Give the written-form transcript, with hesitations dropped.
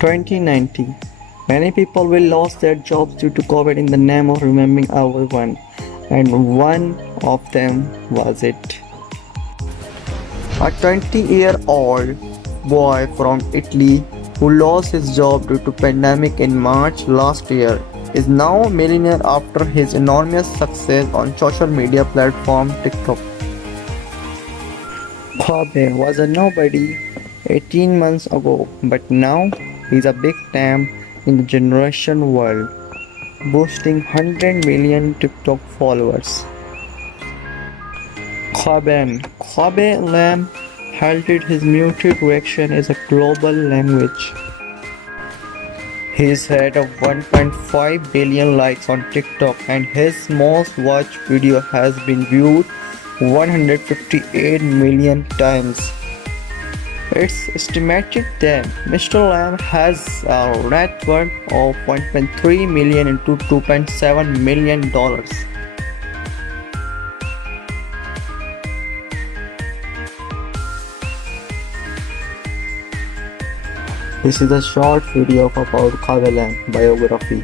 2090. Many people will lost their jobs due to COVID in the name of remembering everyone, and one of them was it. A 20-year-old boy from Italy who lost his job due to pandemic in March last year is now a millionaire after his enormous success on social media platform TikTok. Khabane was a nobody 18 months ago, but now he's a big time in the generation world, boasting 100 million TikTok followers. Khaby Lame halted his muted reaction as a global language. He's had a 1.5 billion likes on TikTok and his most watched video has been viewed 158 million times. It's estimated that Mr. Lam has a net worth of 1.3 million into 2.7 million dollars. This is a short video about Khabane biography.